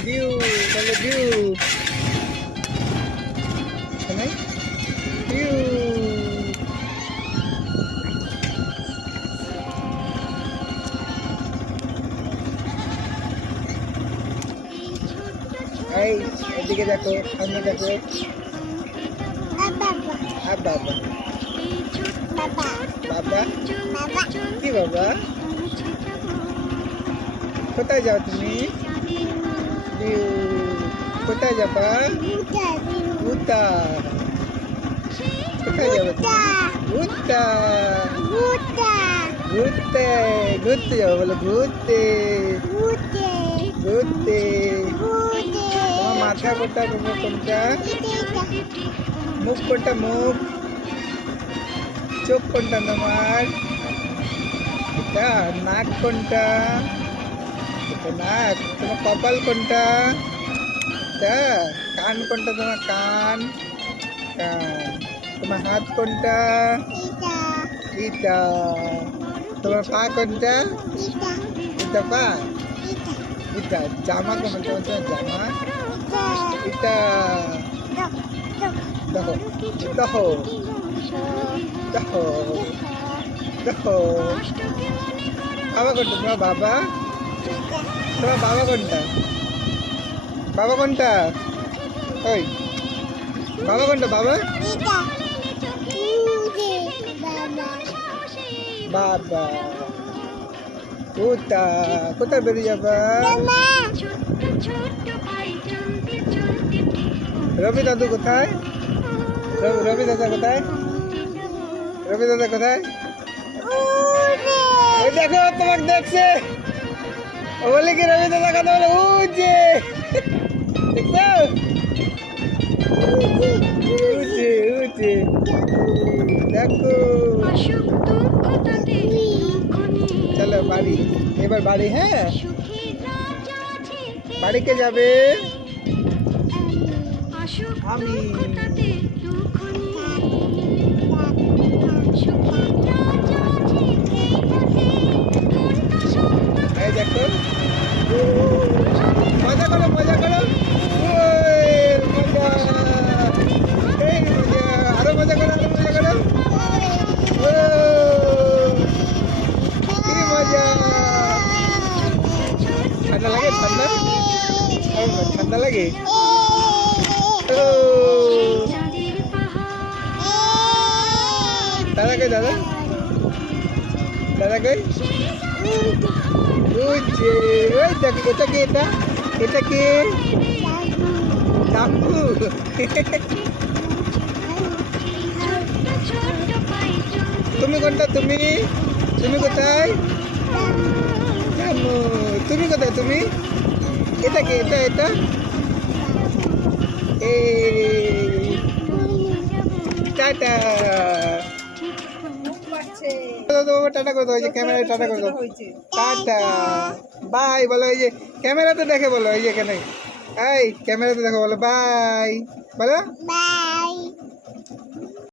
due বলো due due এই এদিকে দেখো সামনে দেখো বাবা বাবা কি বাবা কোথায় যাও তুমি কোথায় যাবা উতা কোথায় যাবো ঘুরতে ঘুরতে ঘুরতে যাবো বলো ঘুরতে ঘুরতে তোমার মাথা কোনটা কোনটা মুখ কোনটা মুখ চোখ কোনটা তোমার এটা নাক কোনটা এটা নাক তোমার কপাল কোনটা এটা কান কোনটা তোমার কান কান তোমার হাত কোনটা এটা তোমার পা কোনটা এটা পা এটা জামা কোনটা তোমার জামা এটা দেখো দেখো দেখো দেখো বাবা কোনটা তোমার বাবা কোনটা বাবা কোনটা ওই বাবা কোনটা বাবা বাবা কোথায় বেরিয়ে যাবা রবি দাদু কোথায় রবি দাদা কোথায় রবি দাদা কোথায় ওই দেখো তোমাকে দেখছে ও বলে কি রবি দাদা কথা বলে উজে দেখছো উজে উজে দেখো চলো বাড়ি এবার বাড়ি হ্যাঁ বাড়ি কে যাবে আমি এই দেখো মজা করো মজা করো মজা এই মজা আরো মজা করো আরো মজা করো কি মজা ঠান্ডা লাগে ঠান্ডা ঠান্ডা লাগে দাদা কই দাদা দাদা কই ওই যে ওই দেখো এটা কি এটা কি কাকু তুমি কোনটা তুমি কোথায় তুমি কোথায় তুমি এটা কি এটা এই টাটা টাটা করে দাও ক্যামেরায় টাটা করে দাও টাটা বাই বলো এই যে ক্যামেরাতে দেখে বলো এই যে এখানে এই ক্যামেরাতে দেখো বলো বাই বলো বাই